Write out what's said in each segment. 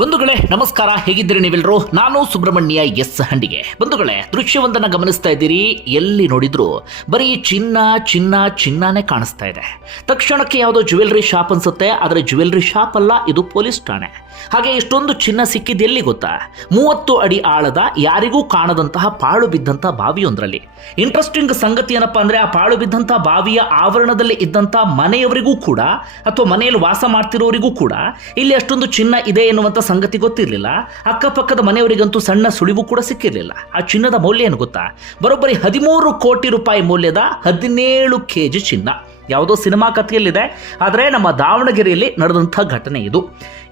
ಬಂಧುಗಳೇ, ನಮಸ್ಕಾರ. ಹೇಗಿದ್ದೀರಿ ನೀವೆಲ್ಲರೂ ನಾನು ಸುಬ್ರಹ್ಮಣ್ಯ ಎಸ್ ಹಂಡಿಗೆ. ಬಂಧುಗಳೇ, ದೃಶ್ಯವೊಂದನ್ನು ಗಮನಿಸ್ತಾ ಇದ್ದೀರಿ. ಎಲ್ಲಿ ನೋಡಿದ್ರು ಬರೀ ಚಿನ್ನ ಚಿನ್ನ, ಚಿನ್ನನೇ ಕಾಣಿಸ್ತಾ ಇದೆ. ತಕ್ಷಣಕ್ಕೆ ಯಾವುದೋ ಜ್ಯುವೆಲ್ರಿ ಶಾಪ್ ಅನ್ಸುತ್ತೆ. ಆದರೆ ಜ್ಯುವೆಲ್ರಿ ಶಾಪ್ ಅಲ್ಲ, ಇದು ಪೊಲೀಸ್ ಠಾಣೆ. ಹಾಗೆ ಇಷ್ಟೊಂದು ಚಿನ್ನ ಸಿಕ್ಕಿದ್ದು ಎಲ್ಲಿ ಗೊತ್ತಾ? ಮೂವತ್ತು ಅಡಿ ಆಳದ, ಯಾರಿಗೂ ಕಾಣದಂತಹ ಪಾಳು ಬಿದ್ದಂತಹ ಬಾವಿಯೊಂದರಲ್ಲಿ. ಇಂಟ್ರೆಸ್ಟಿಂಗ್ ಸಂಗತಿ ಏನಪ್ಪಾ ಅಂದ್ರೆ, ಆ ಪಾಳು ಬಿದ್ದಂತಹ ಬಾವಿಯ ಆವರಣದಲ್ಲಿ ಇದ್ದಂತಹ ಮನೆಯವರಿಗೂ ಕೂಡ, ಅಥವಾ ಮನೆಯಲ್ಲಿ ವಾಸ ಮಾಡ್ತಿರೋರಿಗೂ ಕೂಡ, ಇಲ್ಲಿ ಅಷ್ಟೊಂದು ಚಿನ್ನ ಇದೆ ಎನ್ನುವಂಥ ಸಂಗತಿ ಗೊತ್ತಿರಲಿಲ್ಲ. ಅಕ್ಕಪಕ್ಕದ ಮನೆಯವರಿಗಂತೂ ಸಣ್ಣ ಸುಳಿವು ಕೂಡ ಸಿಕ್ಕಿರಲಿಲ್ಲ. ಆ ಚಿನ್ನದ ಮೌಲ್ಯ ಏನು ಗೊತ್ತಾ? ಬರೋಬ್ಬರಿ ಹದಿಮೂರು ಕೋಟಿ ರೂಪಾಯಿ ಮೌಲ್ಯದ ಹದಿನೇಳು ಕೆ ಜಿ ಚಿನ್ನ. ಯಾವುದೋ ಸಿನಿಮಾ ಕಥೆಯಲ್ಲಿದೆ. ಆದರೆ ನಮ್ಮ ದಾವಣಗೆರೆಯಲ್ಲಿ ನಡೆದಂಥ ಘಟನೆ ಇದು.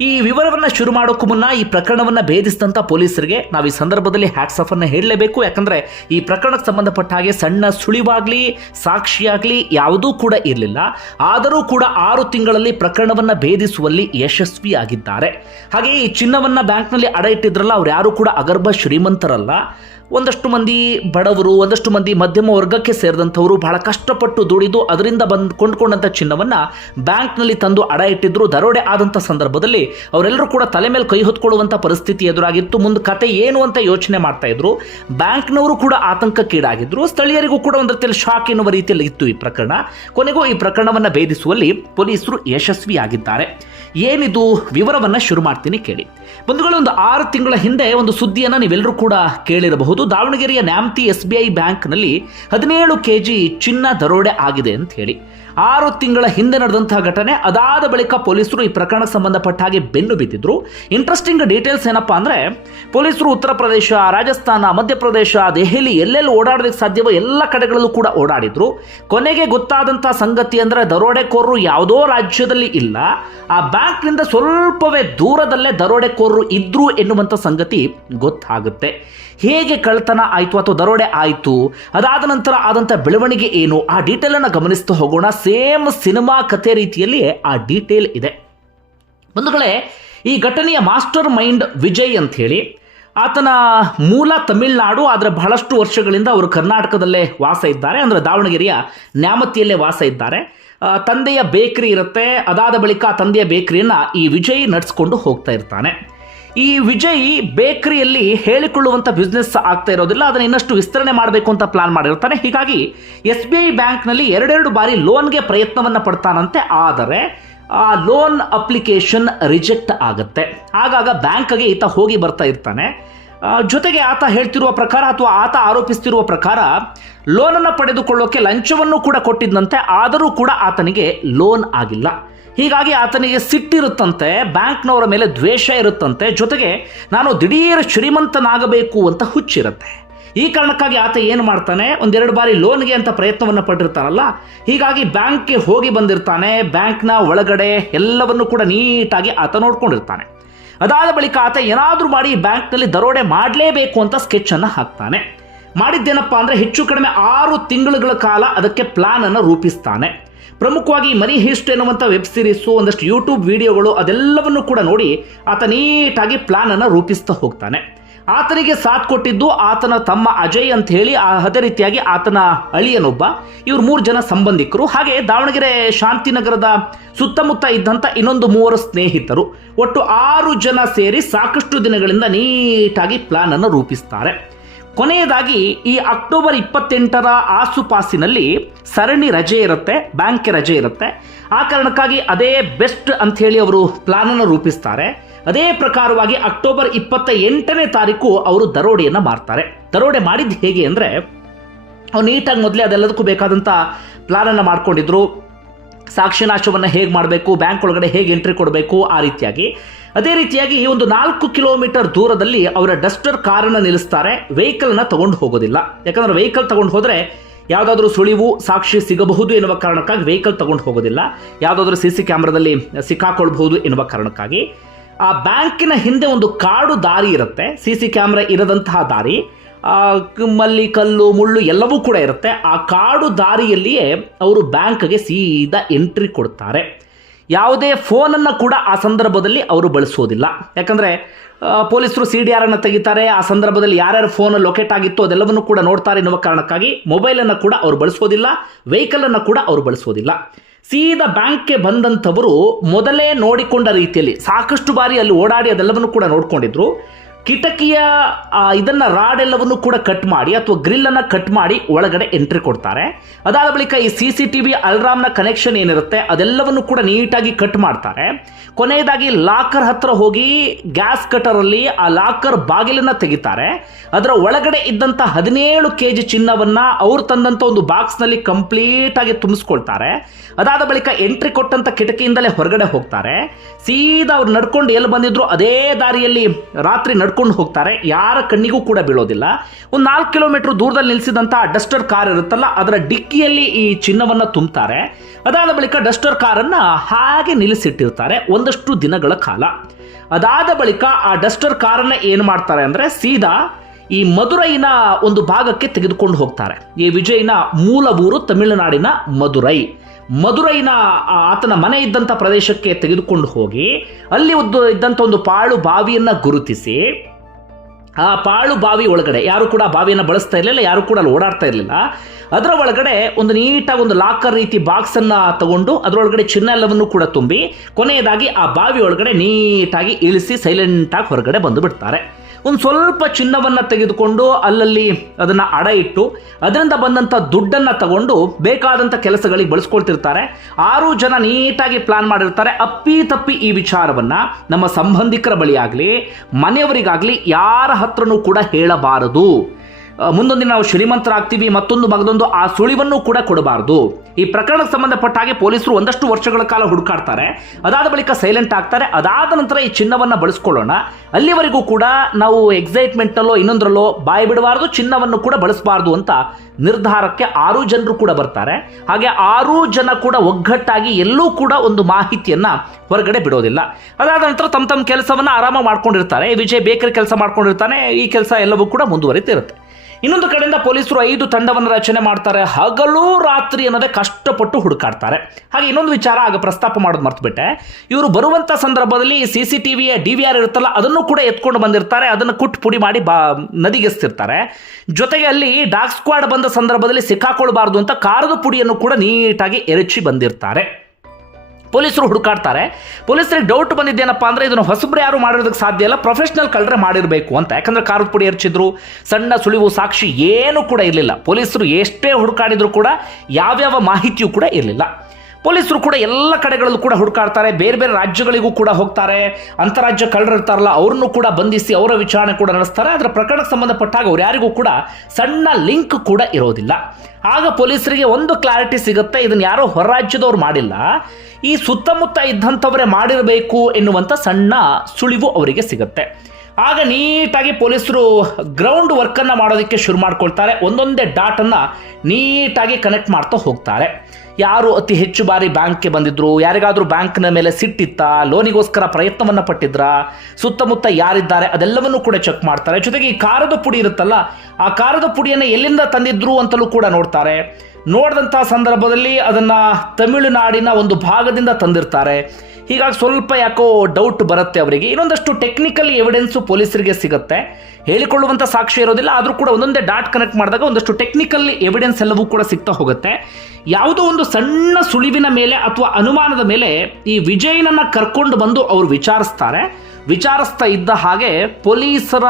ಈ ವಿವರವನ್ನು ಶುರು ಮಾಡೋಕ್ಕೂ ಮುನ್ನ ಈ ಪ್ರಕರಣವನ್ನು ಭೇದಿಸಿದಂಥ ಪೊಲೀಸರಿಗೆ ನಾವು ಈ ಸಂದರ್ಭದಲ್ಲಿ ಹ್ಯಾಟ್ಸ್ ಆಫ್ ಅನ್ನು ಹೇಳಲೇಬೇಕು. ಯಾಕಂದ್ರೆ ಈ ಪ್ರಕರಣಕ್ಕೆ ಸಂಬಂಧಪಟ್ಟ ಹಾಗೆ ಸಣ್ಣ ಸುಳಿವಾಗ್ಲಿ, ಸಾಕ್ಷಿಯಾಗ್ಲಿ ಯಾವುದೂ ಕೂಡ ಇರಲಿಲ್ಲ. ಆದರೂ ಕೂಡ ಆರು ತಿಂಗಳಲ್ಲಿ ಪ್ರಕರಣವನ್ನು ಭೇದಿಸುವಲ್ಲಿ ಯಶಸ್ವಿಯಾಗಿದ್ದಾರೆ. ಹಾಗೆ ಈ ಚಿನ್ನವನ್ನ ಬ್ಯಾಂಕ್ನಲ್ಲಿ ಅಡ ಇಟ್ಟಿದ್ರಲ್ಲ, ಅವ್ರು ಯಾರು ಕೂಡ ಅಗರ್ಭ ಶ್ರೀಮಂತರಲ್ಲ. ಒಂದಷ್ಟು ಮಂದಿ ಬಡವರು, ಒಂದಷ್ಟು ಮಂದಿ ಮಧ್ಯಮ ವರ್ಗಕ್ಕೆ ಸೇರಿದಂಥವರು ಬಹಳ ಕಷ್ಟಪಟ್ಟು ದುಡಿದು ಅದರಿಂದ ಬಂದು ಕೊಂಡ್ಕೊಂಡಂಥ ಚಿನ್ನವನ್ನು ಬ್ಯಾಂಕ್ನಲ್ಲಿ ತಂದು ಅಡ ಇಟ್ಟಿದ್ರು. ದರೋಡೆ ಆದಂಥ ಸಂದರ್ಭದಲ್ಲಿ ಅವರೆಲ್ಲರೂ ಕೂಡ ತಲೆ ಮೇಲೆ ಕೈ ಹೊತ್ಕೊಳ್ಳುವಂಥ ಪರಿಸ್ಥಿತಿ ಎದುರಾಗಿತ್ತು. ಮುಂದೆ ಕತೆ ಏನು ಅಂತ ಯೋಚನೆ ಮಾಡ್ತಾ ಇದ್ರು. ಬ್ಯಾಂಕ್ನವರು ಕೂಡ ಆತಂಕಕ್ಕೀಡಾಗಿದ್ರು. ಸ್ಥಳೀಯರಿಗೂ ಕೂಡ ಒಂದು ರೀತಿಯಲ್ಲಿ ಶಾಕ್ ಎನ್ನುವ ರೀತಿಯಲ್ಲಿ ಇತ್ತು ಈ ಪ್ರಕರಣ. ಕೊನೆಗೂ ಈ ಪ್ರಕರಣವನ್ನು ಭೇದಿಸುವಲ್ಲಿ ಪೊಲೀಸರು ಯಶಸ್ವಿಯಾಗಿದ್ದಾರೆ. ಏನಿದು? ವಿವರವನ್ನು ಶುರು ಮಾಡ್ತೀನಿ ಕೇಳಿ. ಬಂಧುಗಳು, ಒಂದು ಆರು ತಿಂಗಳ ಹಿಂದೆ ಒಂದು ಸುದ್ದಿಯನ್ನು ನೀವೆಲ್ಲರೂ ಕೂಡ ಕೇಳಿರಬಹುದು. ದಾವಣಗೆರೆಯ ನ್ಯಾಮ್ತಿ ಎಸ್ ಬಿ ಐ ಬ್ಯಾಂಕ್ನಲ್ಲಿ ಹದಿನೇಳು ಕೆ ಜಿ ಚಿನ್ನ ದರೋಡೆ ಆಗಿದೆ ಅಂತ ಹೇಳಿ. ಆರು ತಿಂಗಳ ಹಿಂದೆ ನಡೆದಂತಹ ಘಟನೆ, ಅದಾದ ಬಳಿಕ ಪೊಲೀಸರು ಈ ಪ್ರಕರಣಕ್ಕೆ ಸಂಬಂಧಪಟ್ಟ ಹಾಗೆ ಬೆನ್ನು ಬಿದ್ದಿದ್ರು. ಇಂಟ್ರೆಸ್ಟಿಂಗ್ ಡೀಟೇಲ್ಸ್ ಏನಪ್ಪಾ ಅಂದ್ರೆ, ಪೊಲೀಸರು ಉತ್ತರ ಪ್ರದೇಶ, ರಾಜಸ್ಥಾನ, ಮಧ್ಯಪ್ರದೇಶ, ದೆಹಲಿ ಎಲ್ಲೆಲ್ಲಿ ಓಡಾಡೋದಕ್ಕೆ ಸಾಧ್ಯವೋ ಎಲ್ಲ ಕಡೆಗಳಲ್ಲೂ ಕೂಡ ಓಡಾಡಿದ್ರು. ಕೊನೆಗೆ ಗೊತ್ತಾದಂಥ ಸಂಗತಿ ಅಂದ್ರೆ ದರೋಡೆಕೋರರು ಯಾವುದೋ ರಾಜ್ಯದಲ್ಲಿ ಇಲ್ಲ. ಆ ಬ್ಯಾಂಕ್ನಿಂದ ಸ್ವಲ್ಪವೇ ದೂರದಲ್ಲೇ ದರೋಡೆಕೋರರು ಇದ್ರು ಎನ್ನುವಂಥ ಸಂಗತಿ ಗೊತ್ತಾಗುತ್ತೆ. ಹೇಗೆ ಕಳ್ತನ ಆಯಿತು ಅಥವಾ ದರೋಡೆ ಆಯಿತು, ಅದಾದ ನಂತರ ಆದಂಥ ಬೆಳವಣಿಗೆ ಏನು, ಆ ಡೀಟೇಲನ್ನು ಗಮನಿಸ್ತಾ ಹೋಗೋಣ. ಸೇಮ್ ಸಿನಿಮಾ ಕಥೆ ರೀತಿಯಲ್ಲಿ ಆ ಡೀಟೇಲ್ ಇದೆ. ಬಂಧುಗಳೇ, ಈ ಘಟನೆಯ ಮಾಸ್ಟರ್ ಮೈಂಡ್ ವಿಜಯ್ ಅಂತ ಹೇಳಿ ಆತನ ಮೂಲ ತಮಿಳುನಾಡು, ಆದರೆ ಬಹಳಷ್ಟು ವರ್ಷಗಳಿಂದ ಅವರು ಕರ್ನಾಟಕದಲ್ಲೇ ವಾಸ ಇದ್ದಾರೆ, ಅಂದರೆ ದಾವಣಗೆರೆಯ ನ್ಯಾಮತಿಯಲ್ಲೇ ವಾಸ ಇದ್ದಾರೆ. ತಂದೆಯ ಬೇಕರಿ ಇರುತ್ತೆ, ಅದಾದ ಬಳಿಕ ತಂದೆಯ ಬೇಕರಿಯನ್ನು ಈ ವಿಜಯ್ ನಡೆಸ್ಕೊಂಡು ಹೋಗ್ತಾ ಇರ್ತಾನೆ. ಈ ವಿಜಯ್ ಬೇಕರಿಯಲ್ಲಿ ಹೇಳಿಕೊಳ್ಳುವಂಥ ಬಿಸ್ನೆಸ್ ಆಗ್ತಾ ಇರೋದಿಲ್ಲ, ಅದನ್ನು ಇನ್ನಷ್ಟು ವಿಸ್ತರಣೆ ಮಾಡಬೇಕು ಅಂತ ಪ್ಲಾನ್ ಮಾಡಿರ್ತಾನೆ. ಹೀಗಾಗಿ ಎಸ್ ಬಿ ಐ ಬ್ಯಾಂಕ್ನಲ್ಲಿ ಎರಡೆರಡು ಬಾರಿ ಲೋನ್ಗೆ ಪ್ರಯತ್ನವನ್ನು ಪಡ್ತಾನಂತೆ, ಆದರೆ ಆ ಲೋನ್ ಅಪ್ಲಿಕೇಶನ್ ರಿಜೆಕ್ಟ್ ಆಗುತ್ತೆ. ಆಗಾಗ ಬ್ಯಾಂಕ್ಗೆ ಈತ ಹೋಗಿ ಬರ್ತಾ ಇರ್ತಾನೆ. ಜೊತೆಗೆ ಆತ ಹೇಳ್ತಿರುವ ಪ್ರಕಾರ ಅಥವಾ ಆತ ಆರೋಪಿಸ್ತಿರುವ ಪ್ರಕಾರ ಲೋನನ್ನು ಪಡೆದುಕೊಳ್ಳೋಕೆ ಲಂಚವನ್ನು ಕೂಡ ಕೊಟ್ಟಿದ್ದಂತೆ ಆದರೂ ಕೂಡ ಆತನಿಗೆ ಲೋನ್ ಆಗಿಲ್ಲ. ಹೀಗಾಗಿ ಆತನಿಗೆ ಸಿಟ್ಟಿರುತ್ತಂತೆ, ಬ್ಯಾಂಕ್ನವರ ಮೇಲೆ ದ್ವೇಷ ಇರುತ್ತಂತೆ, ಜೊತೆಗೆ ನಾನು ದಿಢೀರ್ ಶ್ರೀಮಂತನಾಗಬೇಕು ಅಂತ ಹುಚ್ಚಿರುತ್ತೆ. ಈ ಕಾರಣಕ್ಕಾಗಿ ಆತ ಏನು ಮಾಡ್ತಾನೆ? ಒಂದೆರಡು ಬಾರಿ ಲೋನ್ಗೆ ಅಂತ ಪ್ರಯತ್ನವನ್ನು ಪಟ್ಟಿರ್ತಾನಲ್ಲ? ಹೀಗಾಗಿ ಬ್ಯಾಂಕ್ಗೆ ಹೋಗಿ ಬಂದಿರ್ತಾನೆ. ಬ್ಯಾಂಕ್ನ ಒಳಗಡೆ ಎಲ್ಲವನ್ನು ಕೂಡ ನೀಟಾಗಿ ಆತ ನೋಡ್ಕೊಂಡಿರ್ತಾನೆ. ಅದಾದ ಬಳಿಕ ಆತ ಏನಾದರೂ ಮಾಡಿ ಬ್ಯಾಂಕ್ನಲ್ಲಿ ದರೋಡೆ ಮಾಡಲೇಬೇಕು ಅಂತ ಸ್ಕೆಚನ್ನು ಹಾಕ್ತಾನೆ. ಮಾಡಿದ್ದೇನಪ್ಪ ಅಂದರೆ ಹೆಚ್ಚು ಕಡಿಮೆ ಆರು ತಿಂಗಳುಗಳ ಕಾಲ ಅದಕ್ಕೆ ಪ್ಲಾನ್ ಅನ್ನು ರೂಪಿಸ್ತಾನೆ. ಪ್ರಮುಖವಾಗಿ ಮನಿ ಹಿಸ್ಟ್ ಎನ್ನುವಂಥ ವೆಬ್ ಸೀರೀಸು ಒಂದಷ್ಟು ಯೂಟ್ಯೂಬ್ ವಿಡಿಯೋಗಳು ಅದೆಲ್ಲವನ್ನು ಕೂಡ ನೋಡಿ ಆತ ನೀಟಾಗಿ ಪ್ಲಾನ್ ಅನ್ನು ರೂಪಿಸ್ತಾ ಹೋಗ್ತಾನೆ. ಆತನಿಗೆ ಸಾಥ್ ಕೊಟ್ಟಿದ್ದು ಆತನ ತಮ್ಮ ಅಜಯ್ ಅಂತ ಹೇಳಿ ಅದೇ ರೀತಿಯಾಗಿ ಆತನ ಅಳಿಯನೊಬ್ಬ. ಇವರು ಮೂರು ಜನ ಸಂಬಂಧಿಕರು. ಹಾಗೆ ದಾವಣಗೆರೆ ಶಾಂತಿನಗರದ ಸುತ್ತಮುತ್ತ ಇದ್ದಂಥ ಇನ್ನೊಂದು ಮೂವರು ಸ್ನೇಹಿತರು. ಒಟ್ಟು ಆರು ಜನ ಸೇರಿ ಸಾಕಷ್ಟು ದಿನಗಳಿಂದ ನೀಟಾಗಿ ಪ್ಲಾನ್ ಅನ್ನು ರೂಪಿಸ್ತಾರೆ. ಕೊನೆಯದಾಗಿ ಈ ಅಕ್ಟೋಬರ್ ಇಪ್ಪತ್ತೆಂಟರ ಆಸುಪಾಸಿನಲ್ಲಿ ಸರಣಿ ರಜೆ ಇರುತ್ತೆ ಬ್ಯಾಂಕ್ಗೆ ರಜೆ ಇರುತ್ತೆ. ಆ ಕಾರಣಕ್ಕಾಗಿ ಅದೇ ಬೆಸ್ಟ್ ಅಂತ ಹೇಳಿ ಅವರು ಪ್ಲಾನ್ ಅನ್ನು ರೂಪಿಸ್ತಾರೆ. ಅದೇ ಪ್ರಕಾರವಾಗಿ ಅಕ್ಟೋಬರ್ ಇಪ್ಪತ್ತ ಎಂಟನೇ ತಾರೀಕು ಅವರು ದರೋಡೆಯನ್ನು ಮಾಡ್ತಾರೆ. ದರೋಡೆ ಮಾಡಿದ್ದು ಹೇಗೆ ಅಂದರೆ, ಅವ್ರು ನೀಟಾಗಿ ಮೊದಲೇ ಅದೆಲ್ಲದಕ್ಕೂ ಬೇಕಾದಂಥ ಪ್ಲಾನನ್ನು ಮಾಡ್ಕೊಂಡಿದ್ರು. ಸಾಕ್ಷಿನಾಶವನ್ನು ಹೇಗೆ ಮಾಡಬೇಕು ಬ್ಯಾಂಕ್ ಒಳಗಡೆ ಹೇಗೆ ಎಂಟ್ರಿ ಕೊಡಬೇಕು ಆ ರೀತಿಯಾಗಿ. ಅದೇ ರೀತಿಯಾಗಿ ಈ ಒಂದು ನಾಲ್ಕು ಕಿಲೋಮೀಟರ್ ದೂರದಲ್ಲಿ ಅವರ ಡಸ್ಟರ್ ಕಾರನ್ನು ನಿಲ್ಲಿಸ್ತಾರೆ. ವೆಹಿಕಲ್ನ ತಗೊಂಡು ಹೋಗೋದಿಲ್ಲ. ಯಾಕಂದ್ರೆ ವೆಹಿಕಲ್ ತಗೊಂಡು ಹೋದರೆ ಯಾವುದಾದ್ರೂ ಸುಳಿವು, ಸಾಕ್ಷಿ ಸಿಗಬಹುದು ಎನ್ನುವ ಕಾರಣಕ್ಕಾಗಿ ವೆಹಿಕಲ್ ತಗೊಂಡು ಹೋಗೋದಿಲ್ಲ. ಯಾವುದಾದ್ರೂ ಸಿ ಸಿ ಕ್ಯಾಮ್ರಾದಲ್ಲಿ ಸಿಕ್ಕಾಕೊಳ್ಬಹುದು ಎನ್ನುವ ಕಾರಣಕ್ಕಾಗಿ. ಆ ಬ್ಯಾಂಕಿನ ಹಿಂದೆ ಒಂದು ಕಾಡು ದಾರಿ ಇರುತ್ತೆ, ಸಿ ಸಿ ಕ್ಯಾಮ್ರಾ ಇರದಂತಹ ದಾರಿ. ಮಲ್ಲಿ, ಕಲ್ಲು, ಮುಳ್ಳು ಎಲ್ಲವೂ ಕೂಡ ಇರುತ್ತೆ. ಆ ಕಾಡು ದಾರಿಯಲ್ಲಿಯೇ ಅವರು ಬ್ಯಾಂಕ್ಗೆ ಸೀದಾ ಎಂಟ್ರಿ ಕೊಡ್ತಾರೆ. ಯಾವುದೇ ಫೋನನ್ನು ಕೂಡ ಆ ಸಂದರ್ಭದಲ್ಲಿ ಅವರು ಬಳಸೋದಿಲ್ಲ. ಯಾಕಂದರೆ ಪೊಲೀಸರು ಸಿ ಡಿ ಆರನ್ನು ತೆಗಿತಾರೆ, ಆ ಸಂದರ್ಭದಲ್ಲಿ ಯಾರ್ಯಾರ ಫೋನ್ ಲೊಕೇಟ್ ಆಗಿತ್ತು ಅದೆಲ್ಲವನ್ನು ಕೂಡ ನೋಡ್ತಾರೆ ಎನ್ನುವ ಕಾರಣಕ್ಕಾಗಿ ಮೊಬೈಲನ್ನು ಕೂಡ ಅವರು ಬಳಸೋದಿಲ್ಲ, ವೆಹಿಕಲನ್ನು ಕೂಡ ಅವರು ಬಳಸೋದಿಲ್ಲ. ಸೀದಾ ಬ್ಯಾಂಕ್ಗೆ ಬಂದಂಥವರು ಮೊದಲೇ ನೋಡಿಕೊಂಡ ರೀತಿಯಲ್ಲಿ ಸಾಕಷ್ಟು ಬಾರಿ ಅಲ್ಲಿ ಓಡಾಡಿ ಅದೆಲ್ಲವನ್ನು ಕೂಡ ನೋಡ್ಕೊಂಡಿದ್ರು. ಕಿಟಕಿಯ ಇದನ್ನು ರಾಡ್ ಎಲ್ಲವನ್ನು ಕೂಡ ಕಟ್ ಮಾಡಿ ಅಥವಾ ಗ್ರಿಲ್ ಅನ್ನ ಕಟ್ ಮಾಡಿ ಒಳಗಡೆ ಎಂಟ್ರಿ ಕೊಡ್ತಾರೆ. ಅದಾದ ಬಳಿಕ ಈ ಸಿ ಸಿ ಟಿ ವಿ ಅಲ್ರಾಮ್ನ ಕನೆಕ್ಷನ್ ಏನಿರುತ್ತೆ ಅದೆಲ್ಲವನ್ನು ಕೂಡ ನೀಟಾಗಿ ಕಟ್ ಮಾಡ್ತಾರೆ. ಕೊನೆಯದಾಗಿ ಲಾಕರ್ ಹತ್ರ ಹೋಗಿ ಗ್ಯಾಸ್ ಕಟರ್ ಅಲ್ಲಿ ಆ ಲಾಕರ್ ಬಾಗಿಲನ್ನ ತೆಗಿತಾರೆ. ಅದರ ಒಳಗಡೆ ಇದ್ದಂತ ಹದಿನೇಳು ಕೆ ಜಿ ಚಿನ್ನವನ್ನ ಅವ್ರು ತಂದಂತ ಒಂದು ಬಾಕ್ಸ್ನಲ್ಲಿ ಕಂಪ್ಲೀಟ್ ಆಗಿ ತುಂಬಿಸ್ಕೊಳ್ತಾರೆ. ಅದಾದ ಬಳಿಕ ಎಂಟ್ರಿ ಕೊಟ್ಟಂತ ಕಿಟಕಿಯಿಂದಲೇ ಹೊರಗಡೆ ಹೋಗ್ತಾರೆ. ಸೀದಾ ಅವ್ರು ನಡ್ಕೊಂಡು ಎಲ್ಲಿ ಬಂದಿದ್ರು ಅದೇ ದಾರಿಯಲ್ಲಿ ರಾತ್ರಿ ನಡ್ಕೊಂಡು ಹೋಗ್ತಾರೆ, ಯಾರ ಕಣ್ಣಿಗೂ ಕೂಡ ಬೀಳೋದಿಲ್ಲ. ಒಂದು ನಾಲ್ಕು ಕಿಲೋಮೀಟರ್ ದೂರದಲ್ಲಿ ನಿಲ್ಲಿಸಿದಂತಹ ಡಸ್ಟರ್ ಕಾರ್ ಇರುತ್ತಲ್ಲ, ಅದರ ಡಿಕ್ಕಿಯಲ್ಲಿ ಈ ಚಿನ್ನವನ್ನ ತುಂಬ್ತಾರೆ. ಅದಾದ ಬಳಿಕ ಡಸ್ಟರ್ ಕಾರನ್ನು ಹಾಗೆ ನಿಲ್ಲಿಸಿಟ್ಟಿರ್ತಾರೆ ಒಂದಷ್ಟು ದಿನಗಳ ಕಾಲ. ಅದಾದ ಬಳಿಕ ಆ ಡಸ್ಟರ್ ಕಾರನ್ನ ಏನು ಮಾಡ್ತಾರೆ ಅಂದ್ರೆ ಸೀದಾ ಈ ಮಧುರೈನ ಒಂದು ಭಾಗಕ್ಕೆ ತೆಗೆದುಕೊಂಡು ಹೋಗ್ತಾರೆ. ಈ ವಿಜಯ್ನ ಮೂಲ ಊರು ತಮಿಳುನಾಡಿನ ಮದುರೈ. ಮದುರೈನ, ಆ, ಆತನ ಮನೆ ಇದ್ದಂಥ ಪ್ರದೇಶಕ್ಕೆ ತೆಗೆದುಕೊಂಡು ಹೋಗಿ ಅಲ್ಲಿ ಒಂದು ಇದ್ದಂಥ ಒಂದು ಪಾಳು ಬಾವಿಯನ್ನು ಗುರುತಿಸಿ, ಆ ಪಾಳು ಬಾವಿ ಒಳಗಡೆ, ಯಾರು ಕೂಡ ಬಾವಿಯನ್ನು ಬಳಸ್ತಾ ಇರಲಿಲ್ಲ, ಯಾರು ಕೂಡ ಅಲ್ಲಿ ಓಡಾಡ್ತಾ ಇರಲಿಲ್ಲ. ಅದರ ಒಳಗಡೆ ಒಂದು ನೀಟಾಗಿ ಒಂದು ಲಾಕರ್ ರೀತಿ ಬಾಕ್ಸನ್ನು ತಗೊಂಡು ಅದರೊಳಗಡೆ ಚಿನ್ನ ಎಲ್ಲವನ್ನು ಕೂಡ ತುಂಬಿ, ಕೊನೆಯದಾಗಿ ಆ ಬಾವಿ ಒಳಗಡೆ ನೀಟಾಗಿ ಇಳಿಸಿ ಸೈಲೆಂಟಾಗಿ ಹೊರಗಡೆ ಬಂದು ಬಿಡ್ತಾರೆ. ಒಂದು ಸ್ವಲ್ಪ ಚಿನ್ನವನ್ನು ತೆಗೆದುಕೊಂಡು ಅಲ್ಲಲ್ಲಿ ಅದನ್ನು ಅಡ ಇಟ್ಟು ಅದರಿಂದ ಬಂದಂಥ ದುಡ್ಡನ್ನು ತಗೊಂಡು ಬೇಕಾದಂಥ ಕೆಲಸಗಳಿಗೆ ಬಳಸ್ಕೊಳ್ತಿರ್ತಾರೆ. ಆರು ಜನ ನೀಟಾಗಿ ಪ್ಲಾನ್ ಮಾಡಿರ್ತಾರೆ. ಅಪ್ಪಿ ತಪ್ಪಿ ಈ ವಿಚಾರವನ್ನು ನಮ್ಮ ಸಂಬಂಧಿಕರ ಬಳಿಯಾಗಲಿ, ಮನೆಯವರಿಗಾಗಲಿ ಯಾರ ಹತ್ರನೂ ಕೂಡ ಹೇಳಬಾರದು. ಮುಂದೊಂದಿನ ನಾವು ಶ್ರೀಮಂತರಾಗ್ತೀವಿ, ಮತ್ತೊಂದು ಮಗದೊಂದು ಆ ಸುಳಿವನ್ನು ಕೂಡ ಕೊಡಬಾರದು. ಈ ಪ್ರಕರಣಕ್ಕೆ ಸಂಬಂಧಪಟ್ಟ ಹಾಗೆ ಪೊಲೀಸರು ಒಂದಷ್ಟು ವರ್ಷಗಳ ಕಾಲ ಹುಡುಕಾಡ್ತಾರೆ. ಅದಾದ ಬಳಿಕ ಸೈಲೆಂಟ್ ಆಗ್ತಾರೆ. ಅದಾದ ನಂತರ ಈ ಚಿನ್ನವನ್ನು ಬಳಸ್ಕೊಳ್ಳೋಣ. ಅಲ್ಲಿವರೆಗೂ ಕೂಡ ನಾವು ಎಕ್ಸೈಟ್ಮೆಂಟ್ ಅಲ್ಲೋ, ಇನ್ನೊಂದರಲ್ಲೋ ಬಾಯಿ ಬಿಡಬಾರದು, ಚಿನ್ನವನ್ನು ಕೂಡ ಬಳಸಬಾರದು ಅಂತ ನಿರ್ಧಾರಕ್ಕೆ ಆರು ಜನರು ಕೂಡ ಬರ್ತಾರೆ. ಹಾಗೆ ಆರು ಜನ ಕೂಡ ಒಗ್ಗಟ್ಟಾಗಿ ಎಲ್ಲೂ ಕೂಡ ಒಂದು ಮಾಹಿತಿಯನ್ನ ಹೊರಗಡೆ ಬಿಡೋದಿಲ್ಲ. ಅದಾದ ನಂತರ ತಮ್ಮ ತಮ್ಮ ಕೆಲಸವನ್ನ ಆರಾಮ ಮಾಡ್ಕೊಂಡಿರ್ತಾರೆ. ವಿಜಯ್ ಬೇಕರಿ ಕೆಲಸ ಮಾಡ್ಕೊಂಡಿರ್ತಾನೆ. ಈ ಕೆಲಸ ಎಲ್ಲವೂ ಕೂಡ ಮುಂದುವರಿತಿರುತ್ತೆ. ಇನ್ನೊಂದು ಕಡೆಯಿಂದ ಪೊಲೀಸರು ಐದು ತಂಡವನ್ನು ರಚನೆ ಮಾಡ್ತಾರೆ. ಹಗಲು ರಾತ್ರಿ ಅನ್ನೋದೇ ಕಷ್ಟಪಟ್ಟು ಹುಡುಕಾಡ್ತಾರೆ. ಹಾಗೆ ಇನ್ನೊಂದು ವಿಚಾರ ಆಗ ಪ್ರಸ್ತಾಪ ಮಾಡೋದು ಮರ್ತುಬಿಟ್ಟೆ. ಇವರು ಬರುವಂತ ಸಂದರ್ಭದಲ್ಲಿ ಸಿ ಸಿ ಟಿ ವಿಯ ಡಿ ವಿ ಆರ್ ಇರುತ್ತಲ್ಲ, ಅದನ್ನು ಕೂಡ ಎತ್ಕೊಂಡು ಬಂದಿರ್ತಾರೆ. ಅದನ್ನು ಕುಟ್ಟು ಪುಡಿ ಮಾಡಿ ಬಾ, ನದಿಗೆಸ್ತಿರ್ತಾರೆ. ಜೊತೆಗೆ ಅಲ್ಲಿ ಡಾಗ್ ಸ್ಕ್ವಾಡ್ ಬಂದ ಸಂದರ್ಭದಲ್ಲಿ ಸಿಕ್ಕಾಕೊಳ್ಬಾರ್ದು ಅಂತ ಕಾರದ ಪುಡಿಯನ್ನು ಕೂಡ ನೀಟಾಗಿ ಎರಚಿ ಬಂದಿರ್ತಾರೆ. ಪೊಲೀಸರು ಹುಡುಕಾಡ್ತಾರೆ. ಪೊಲೀಸರಿಗೆ ಡೌಟ್ ಬಂದಿದ್ದೇನಪ್ಪ ಅಂದ್ರೆ ಇದನ್ನು ಹೊಸಬ್ರು ಯಾರು ಮಾಡಿರೋದಕ್ಕೆ ಸಾಧ್ಯ ಇಲ್ಲ. ಪ್ರೊಫೆಷನಲ್ ಕಳ್ಳರೆ ಮಾಡಿರಬೇಕು ಅಂತ. ಯಾಕಂದರೆ ಕಾರದ ಪುಡಿ ಎರಚಿದ್ರು, ಸಣ್ಣ ಸುಳಿವು, ಸಾಕ್ಷಿ ಏನೂ ಕೂಡ ಇರಲಿಲ್ಲ. ಪೊಲೀಸರು ಎಷ್ಟೇ ಹುಡುಕಾಡಿದ್ರು ಕೂಡ ಯಾವ್ಯಾವ ಮಾಹಿತಿಯೂ ಕೂಡ ಇರಲಿಲ್ಲ. ಪೊಲೀಸರು ಕೂಡ ಎಲ್ಲ ಕಡೆಗಳಲ್ಲೂ ಕೂಡ ಹುಡುಕಾಡ್ತಾರೆ. ಬೇರೆ ಬೇರೆ ರಾಜ್ಯಗಳಿಗೂ ಕೂಡ ಹೋಗ್ತಾರೆ. ಅಂತಾರಾಜ್ಯ ಕಳ್ಳರು ಇರ್ತಾರಲ್ಲ, ಅವ್ರನ್ನು ಕೂಡ ಬಂಧಿಸಿ ಅವರ ವಿಚಾರಣೆ ಕೂಡ ನಡೆಸ್ತಾರೆ. ಅದರ ಪ್ರಕರಣಕ್ಕೆ ಸಂಬಂಧಪಟ್ಟಾಗ ಅವ್ರು ಯಾರಿಗೂ ಕೂಡ ಸಣ್ಣ ಲಿಂಕ್ ಕೂಡ ಇರೋದಿಲ್ಲ. ಆಗ ಪೊಲೀಸರಿಗೆ ಒಂದು ಕ್ಲಾರಿಟಿ ಸಿಗುತ್ತೆ, ಇದನ್ನು ಯಾರೋ ಹೊರ ರಾಜ್ಯದವ್ರು ಮಾಡಿಲ್ಲ. ಈ ಸುತ್ತಮುತ್ತ ಇದ್ದಂಥವರೇ ಮಾಡಿರಬೇಕು ಎನ್ನುವಂಥ ಸಣ್ಣ ಸುಳಿವು ಅವರಿಗೆ ಸಿಗುತ್ತೆ. ಆಗ ನೀಟಾಗಿ ಪೊಲೀಸರು ಗ್ರೌಂಡ್ ವರ್ಕನ್ನು ಮಾಡೋದಕ್ಕೆ ಶುರು ಮಾಡ್ಕೊಳ್ತಾರೆ. ಒಂದೊಂದೇ ಡಾಟನ್ನು ನೀಟಾಗಿ ಕನೆಕ್ಟ್ ಮಾಡ್ತಾ ಹೋಗ್ತಾರೆ. ಯಾರು ಅತಿ ಹೆಚ್ಚು ಬಾರಿ ಬ್ಯಾಂಕ್ಗೆ ಬಂದಿದ್ರು, ಯಾರಿಗಾದರೂ ಬ್ಯಾಂಕ್ನ ಮೇಲೆ ಸಿಟ್ಟಿತ್ತ ಲೋನಿಗೋಸ್ಕರ ಪ್ರಯತ್ನವನ್ನು ಪಟ್ಟಿದ್ರ, ಸುತ್ತಮುತ್ತ ಯಾರಿದ್ದಾರೆ ಅದೆಲ್ಲವನ್ನು ಕೂಡ ಚೆಕ್ ಮಾಡ್ತಾರೆ. ಜೊತೆಗೆ ಈ ಖಾರದ ಪುಡಿ ಇರುತ್ತಲ್ಲ, ಆ ಖಾರದ ಪುಡಿಯನ್ನು ಎಲ್ಲಿಂದ ತಂದಿದ್ರು ಅಂತಲೂ ಕೂಡ ನೋಡ್ತಾರೆ. ನೋಡಿದಂಥ ಸಂದರ್ಭದಲ್ಲಿ ಅದನ್ನು ತಮಿಳುನಾಡಿನ ಒಂದು ಭಾಗದಿಂದ ತಂದಿರ್ತಾರೆ. ಹೀಗಾಗಿ ಸ್ವಲ್ಪ ಯಾಕೋ ಡೌಟ್ ಬರುತ್ತೆ ಅವರಿಗೆ. ಇನ್ನೊಂದಷ್ಟು ಟೆಕ್ನಿಕಲ್ ಎವಿಡೆನ್ಸು ಪೊಲೀಸರಿಗೆ ಸಿಗುತ್ತೆ. ಹೇಳಿಕೊಳ್ಳುವಂಥ ಸಾಕ್ಷಿ ಇರೋದಿಲ್ಲ. ಆದರೂ ಕೂಡ ಒಂದೊಂದೇ ಡಾಟ್ ಕನೆಕ್ಟ್ ಮಾಡಿದಾಗ ಒಂದಷ್ಟು ಟೆಕ್ನಿಕಲ್ ಎವಿಡೆನ್ಸ್ ಎಲ್ಲವೂ ಕೂಡ ಸಿಗ್ತಾ ಹೋಗುತ್ತೆ. ಯಾವುದೋ ಒಂದು ಸಣ್ಣ ಸುಳಿವಿನ ಮೇಲೆ ಅಥವಾ ಅನುಮಾನದ ಮೇಲೆ ಈ ವಿಜಯನನ್ನು ಕರ್ಕೊಂಡು ಬಂದು ಅವರು ವಿಚಾರಿಸ್ತಾರೆ. ವಿಚಾರಿಸ್ತಾ ಇದ್ದ ಹಾಗೆ ಪೊಲೀಸರ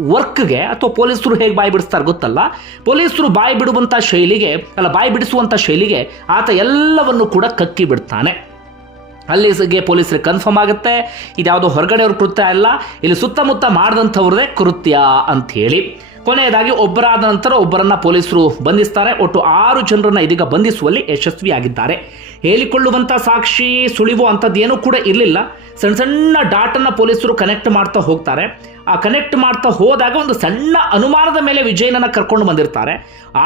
ವರ್ಕ್ಗೆ ಅಥವಾ ಪೊಲೀಸರು ಹೇಗೆ ಬಾಯಿ ಬಿಡಿಸ್ತಾರೆ ಗೊತ್ತಲ್ಲ? ಪೊಲೀಸರು ಬಾಯಿ ಬಿಡುವಂಥ ಶೈಲಿಗೆ, ಅಲ್ಲ ಬಾಯಿ ಬಿಡಿಸುವಂಥ ಶೈಲಿಗೆ ಆತ ಎಲ್ಲವನ್ನು ಕೂಡ ಕಕ್ಕಿ ಬಿಡ್ತಾನೆ. ಅಲ್ಲಿಗೆ ಪೊಲೀಸರಿಗೆ ಕನ್ಫರ್ಮ್ ಆಗುತ್ತೆ. ಇದ್ಯಾವುದೋ ಹೊರಗಡೆಯವ್ರ ಕೃತ್ಯ ಅಲ್ಲ, ಇಲ್ಲಿ ಸುತ್ತಮುತ್ತ ಮಾಡಿದಂಥವ್ರದೇ ಕೃತ್ಯ ಅಂಥೇಳಿ ಕೊನೆಯದಾಗಿ ಒಬ್ಬರಾದ ನಂತರ ಒಬ್ಬರನ್ನ ಪೊಲೀಸರು ಬಂಧಿಸ್ತಾರೆ. ಒಟ್ಟು ಆರು ಜನರನ್ನ ಇದೀಗ ಬಂಧಿಸುವಲ್ಲಿ ಯಶಸ್ವಿಯಾಗಿದ್ದಾರೆ. ಹೇಳಿಕೊಳ್ಳುವಂಥ ಸಾಕ್ಷಿ, ಸುಳಿವು ಅಂಥದ್ದೇನೂ ಕೂಡ ಇರಲಿಲ್ಲ. ಸಣ್ಣ ಸಣ್ಣ ಡಾಟನ್ನು ಪೊಲೀಸರು ಕನೆಕ್ಟ್ ಮಾಡ್ತಾ ಹೋಗ್ತಾರೆ. ಕನೆಕ್ಟ್ ಮಾಡ್ತಾ ಹೋದಾಗ ಒಂದು ಸಣ್ಣ ಅನುಮಾನದ ಮೇಲೆ ವಿಜಯನನ್ನು ಕರ್ಕೊಂಡು ಬಂದಿರ್ತಾರೆ.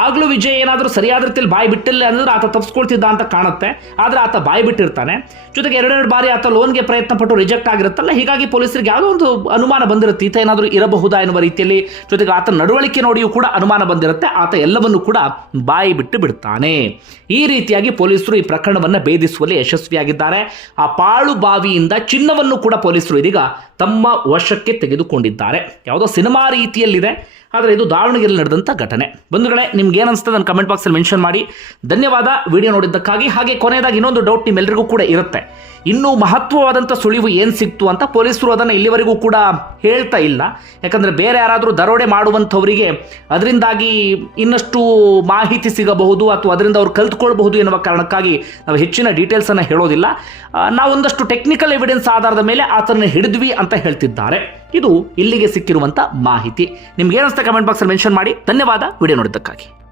ಆಗಲೂ ವಿಜಯ್ ಏನಾದರೂ ಸರಿಯಾದ ರೀತಿಯಲ್ಲಿ ಬಾಯಿ ಬಿಟ್ಟಿಲ್ಲ ಅಂದರೆ ಆತ ತಪ್ಪಿಸ್ಕೊಳ್ತಿದ್ದ ಅಂತ ಕಾಣುತ್ತೆ. ಆದರೆ ಆತ ಬಾಯಿ ಬಿಟ್ಟಿರ್ತಾನೆ. ಜೊತೆಗೆ ಎರಡೆರಡು ಬಾರಿ ಆತ ಲೋನ್ಗೆ ಪ್ರಯತ್ನ ಪಟ್ಟು ರಿಜೆಕ್ಟ್ ಆಗಿರುತ್ತಲ್ಲ, ಹೀಗಾಗಿ ಪೊಲೀಸರಿಗೆ ಯಾವುದೋ ಒಂದು ಅನುಮಾನ ಬಂದಿರುತ್ತೆ. ಈತ ಏನಾದರೂ ಇರಬಹುದಾ ಎನ್ನುವ ರೀತಿಯಲ್ಲಿ ಜೊತೆಗೆ ಆತ ನಡವಳಿಕೆ ನೋಡಿಯೂ ಕೂಡ ಅನುಮಾನ ಬಂದಿರುತ್ತೆ. ಆತ ಎಲ್ಲವನ್ನು ಕೂಡ ಬಾಯಿ ಬಿಟ್ಟು ಬಿಡ್ತಾನೆ. ಈ ರೀತಿಯಾಗಿ ಪೊಲೀಸರು ಈ ಪ್ರಕರಣವನ್ನು ಭೇದಿಸುವಲ್ಲಿ ಯಶಸ್ವಿಯಾಗಿದ್ದಾರೆ. ಆ ಪಾಳು ಬಾವಿಯಿಂದ ಚಿನ್ನವನ್ನು ಕೂಡ ಪೊಲೀಸರು ಇದೀಗ ತಮ್ಮ ವಶಕ್ಕೆ ತೆಗೆದುಕೊಂಡಿದ್ದಾರೆ. ಯಾವುದೋ ಸಿನಿಮಾ ರೀತಿಯಲ್ಲಿದೆ, ಆದರೆ ಇದು ದಾವಣಗೆರೆಯಲ್ಲಿ ನಡೆದಂಥ ಘಟನೆ. ಬಂಧುಗಳೇ, ನಿಮ್ಗೆ ಏನು ಅನಿಸ್ತದೆ ನನ್ನ ಕಮೆಂಟ್ ಬಾಕ್ಸಲ್ಲಿ ಮೆನ್ಷನ್ ಮಾಡಿ. ಧನ್ಯವಾದ ವಿಡಿಯೋ ನೋಡಿದ್ದಕ್ಕಾಗಿ. ಹಾಗೆ ಕೊನೆಯದಾಗಿ ಇನ್ನೊಂದು ಡೌಟ್ ನಿಮ್ಮೆಲ್ಲರಿಗೂ ಕೂಡ ಇರುತ್ತೆ. ಇನ್ನೂ ಮಹತ್ವವಾದಂಥ ಸುಳಿವು ಏನು ಸಿಕ್ತು ಅಂತ ಪೊಲೀಸರು ಅದನ್ನು ಇಲ್ಲಿವರೆಗೂ ಕೂಡ ಹೇಳ್ತಾ ಇಲ್ಲ. ಯಾಕಂದರೆ ಬೇರೆ ಯಾರಾದರೂ ದರೋಡೆ ಮಾಡುವಂಥವರಿಗೆ ಅದರಿಂದಾಗಿ ಇನ್ನಷ್ಟು ಮಾಹಿತಿ ಸಿಗಬಹುದು ಅಥವಾ ಅದರಿಂದ ಅವ್ರು ಕಲ್ತ್ಕೊಳ್ಬಹುದು ಎನ್ನುವ ಕಾರಣಕ್ಕಾಗಿ ನಾವು ಹೆಚ್ಚಿನ ಡೀಟೇಲ್ಸನ್ನು ಹೇಳೋದಿಲ್ಲ. ನಾವೊಂದಷ್ಟು ಟೆಕ್ನಿಕಲ್ ಎವಿಡೆನ್ಸ್ ಆಧಾರದ ಮೇಲೆ ಆತನ ಹಿಡಿದ್ವಿ ಅಂತ ಹೇಳ್ತಿದ್ದಾರೆ. ಇದು ಇಲ್ಲಿಗೆ ಸಿಕ್ಕಿರುವಂಥ ಮಾಹಿತಿ. ನಿಮ್ಗೆ ಏನಿಸ್ತಾ ಕಮೆಂಟ್ ಬಾಕ್ಸಲ್ಲಿ ಮೆನ್ಷನ್ ಮಾಡಿ. ಧನ್ಯವಾದ. ವಿಡಿಯೋ ನೋಡಿದ್ದಕ್ಕಾಗಿ.